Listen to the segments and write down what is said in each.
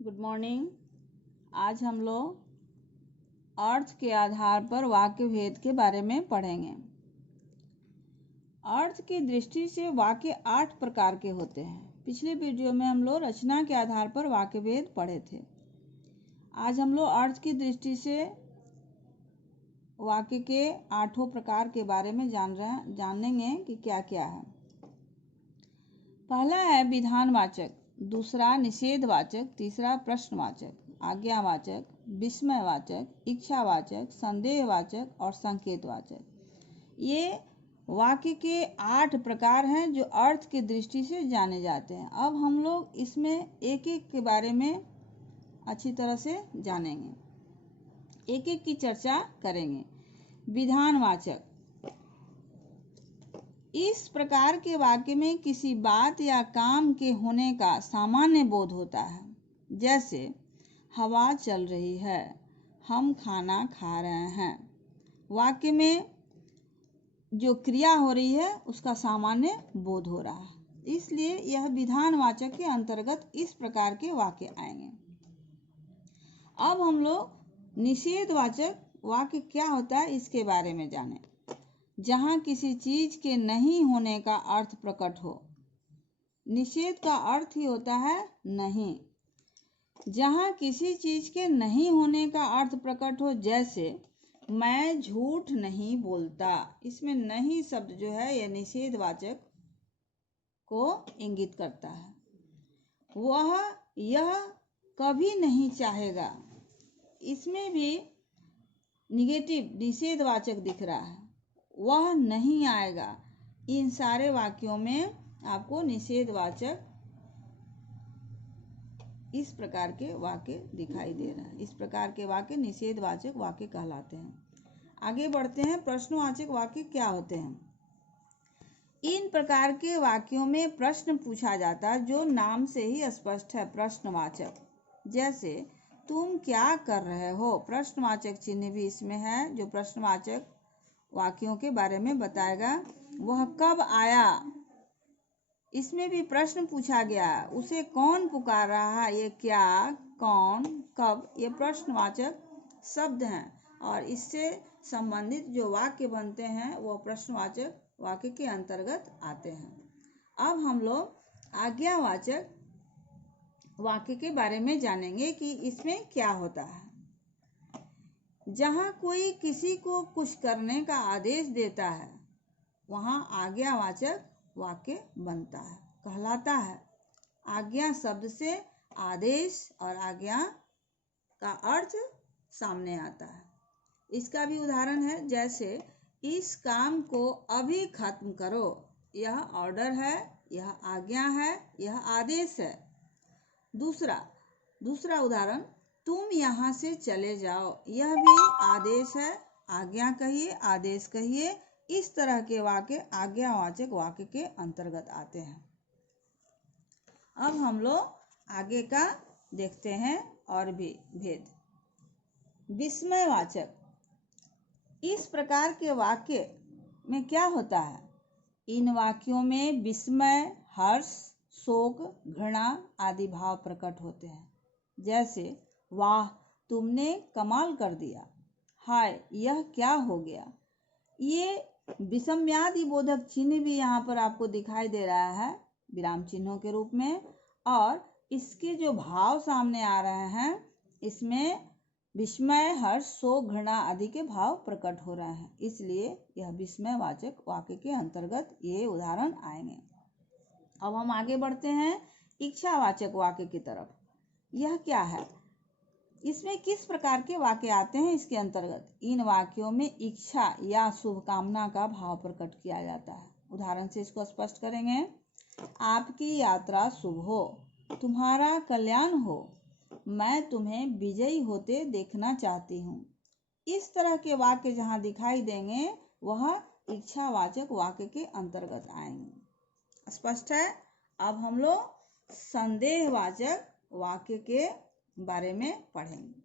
Good morning. आज हम लोग अर्थ के आधार पर वाक्य भेद के बारे में पढ़ेंगे। अर्थ की दृष्टि से वाक्य 8 प्रकार के होते हैं। पिछले वीडियो में हम लोग रचना के आधार पर वाक्य भेद पढ़े थे। आज हम लोग अर्थ की दृष्टि से वाक्य के 8 प्रकार के बारे में जानेंगे कि क्या क्या है। पहला है विधानवाचक, दूसरा निषेधवाचक, तीसरा प्रश्नवाचक, आज्ञावाचक, विस्मयवाचक, इच्छावाचक, संदेहवाचक और संकेतवाचक। ये वाक्य के 8 प्रकार हैं जो अर्थ की दृष्टि से जाने जाते हैं। अब हम लोग इसमें एक एक के बारे में अच्छी तरह से जानेंगे, एक एक की चर्चा करेंगे। विधानवाचक, इस प्रकार के वाक्य में किसी बात या काम के होने का सामान्य बोध होता है। जैसे हवा चल रही है, हम खाना खा रहे हैं। वाक्य में जो क्रिया हो रही है उसका सामान्य बोध हो रहा है, इसलिए यह विधानवाचक के अंतर्गत इस प्रकार के वाक्य आएंगे। अब हम लोग निषेधवाचक वाक्य क्या होता है इसके बारे में जानें। जहाँ किसी चीज के नहीं होने का अर्थ प्रकट हो। निषेध का अर्थ ही होता है नहीं। जहाँ किसी चीज के नहीं होने का अर्थ प्रकट हो, जैसे मैं झूठ नहीं बोलता, इसमें नहीं शब्द जो है यह निषेधवाचक को इंगित करता है। वह यह कभी नहीं चाहेगा, इसमें भी निगेटिव निषेधवाचक दिख रहा है। वह नहीं आएगा, इन सारे वाक्यों में आपको निषेधवाचक इस प्रकार के वाक्य दिखाई दे रहा है। इस प्रकार के वाक्य निषेधवाचक वाक्य कहलाते हैं। आगे बढ़ते हैं। प्रश्नवाचक वाक्य क्या होते हैं। इन प्रकार के वाक्यों में प्रश्न पूछा जाता है जो नाम से ही स्पष्ट है। प्रश्नवाचक, जैसे तुम क्या कर रहे हो, प्रश्नवाचक चिन्ह भी इसमें है जो प्रश्नवाचक वाक्यों के बारे में बताएगा। वह कब आया, इसमें भी प्रश्न पूछा गया। उसे कौन पुकार रहा है, ये क्या, कौन, कब, ये प्रश्नवाचक शब्द हैं और इससे संबंधित जो वाक्य बनते हैं वो प्रश्नवाचक वाक्य के अंतर्गत आते हैं। अब हम लोग आज्ञावाचक वाक्य के बारे में जानेंगे कि इसमें क्या होता है। जहाँ कोई किसी को कुछ करने का आदेश देता है वहाँ आज्ञावाचक वाक्य बनता है, कहलाता है। आज्ञा शब्द से आदेश और आज्ञा का अर्थ सामने आता है। इसका भी उदाहरण है, जैसे इस काम को अभी खत्म करो, यह ऑर्डर है, यह आज्ञा है, यह आदेश है। दूसरा उदाहरण, तुम यहाँ से चले जाओ, यह भी आदेश है, आज्ञा कहिए, आदेश कहिए। इस तरह के वाक्य आज्ञावाचक वाक्य के अंतर्गत आते हैं। अब हम लोग आगे का देखते हैं और भी भेद। विस्मयवाचक, इस प्रकार के वाक्य में क्या होता है। इन वाक्यों में विस्मय, हर्ष, शोक, घृणा आदि भाव प्रकट होते हैं। जैसे वाह तुमने कमाल कर दिया, हाय यह क्या हो गया। ये विस्मयादि बोधक चिन्ह भी यहाँ पर आपको दिखाई दे रहा है विराम चिन्हों के रूप में, और इसके जो भाव सामने आ रहे हैं इसमें विस्मय, हर्ष, शोक, घृणा आदि के भाव प्रकट हो रहे हैं, इसलिए यह विस्मयवाचक वाक्य के अंतर्गत ये उदाहरण आएंगे। अब हम आगे बढ़ते हैं इच्छावाचक वाक्य की तरफ। यह क्या है, इसमें किस प्रकार के वाक्य आते हैं इसके अंतर्गत। इन वाक्यों में इच्छा या शुभकामना का भाव प्रकट किया जाता है। उदाहरण से इसको स्पष्ट करेंगे। आपकी यात्रा शुभ हो, तुम्हारा कल्याण हो, मैं तुम्हें विजयी होते देखना चाहती हूँ। इस तरह के वाक्य जहाँ दिखाई देंगे वह इच्छावाचक वाक्य के अंतर्गत आएंगे। स्पष्ट है। अब हम लोग संदेहवाचक वाक्य के बारे में पढ़ेंगे।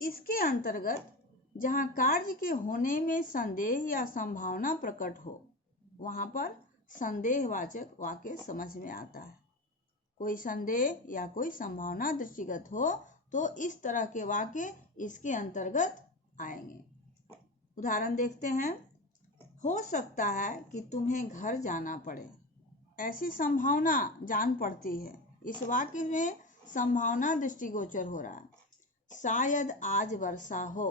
इसके अंतर्गत जहाँ कार्य के होने में संदेह या संभावना प्रकट हो वहाँ पर संदेहवाचक वाक्य समझ में आता है। कोई संदेह या कोई संभावना दृष्टिगत हो तो इस तरह के वाक्य इसके अंतर्गत आएंगे। उदाहरण देखते हैं। हो सकता है कि तुम्हें घर जाना पड़े, ऐसी संभावना जान पड़ती है। इस वाक्य में संभावना दृष्टिगोचर हो रहा है। शायद आज वर्षा हो,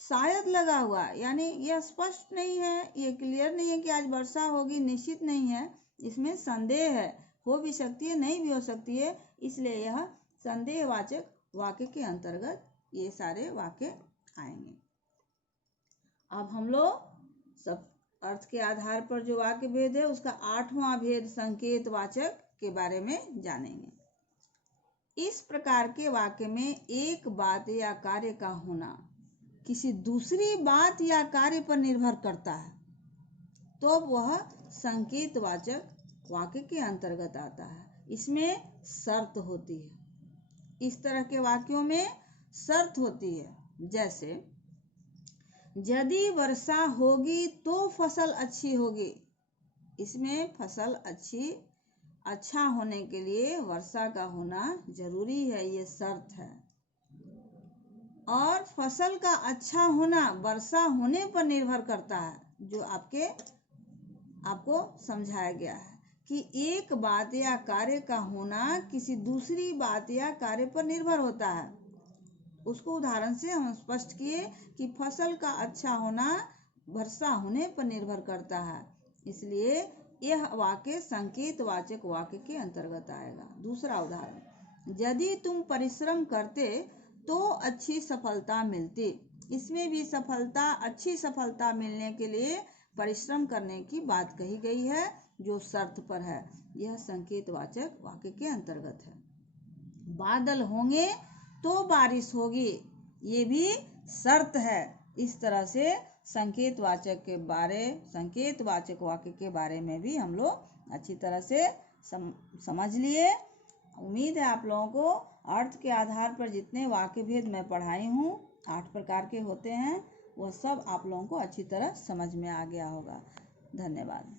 शायद लगा हुआ, यानी यह स्पष्ट नहीं है, ये क्लियर नहीं है कि आज वर्षा होगी, निश्चित नहीं है, इसमें संदेह है, हो भी सकती है नहीं भी हो सकती है, इसलिए यह संदेहवाचक वाक्य के अंतर्गत ये सारे वाक्य आएंगे। अब हम लोग सब अर्थ के आधार पर जो वाक्य भेद है उसका 8वां भेद संकेतवाचक के बारे में जानेंगे। इस प्रकार के वाक्य में एक बात या कार्य का होना किसी दूसरी बात या कार्य पर निर्भर करता है तो वह संकेतवाचक वाक्य के अंतर्गत आता है। इसमें शर्त होती है। इस तरह के वाक्यों में शर्त होती है, जैसे यदि वर्षा होगी तो फसल अच्छी होगी। इसमें फसल अच्छा होने के लिए वर्षा का होना जरूरी है, ये शर्त है। और फसल का अच्छा होना वर्षा होने पर निर्भर करता है, जो आपको समझाया गया है कि एक बात या कार्य का होना किसी दूसरी बात या कार्य पर निर्भर होता है। उसको उदाहरण से हम स्पष्ट किए कि फसल का अच्छा होना वर्षा होने पर निर्भर करता है, इसलिए यह वाक्य संकेतवाचक वाक्य के अंतर्गत आएगा। दूसरा उदाहरण, यदि तुम परिश्रम करते तो अच्छी सफलता मिलती। इसमें भी अच्छी सफलता मिलने के लिए परिश्रम करने की बात कही गई है, जो शर्त पर है। यह संकेतवाचक वाक्य के अंतर्गत है। बादल होंगे तो बारिश होगी, ये भी शर्त है। इस तरह से संकेतवाचक वाक्य के बारे में भी हम लोग अच्छी तरह से समझ लिए। उम्मीद है आप लोगों को अर्थ के आधार पर जितने वाक्य भेद मैं पढ़ाई हूँ 8 प्रकार के होते हैं, वह सब आप लोगों को अच्छी तरह समझ में आ गया होगा। धन्यवाद।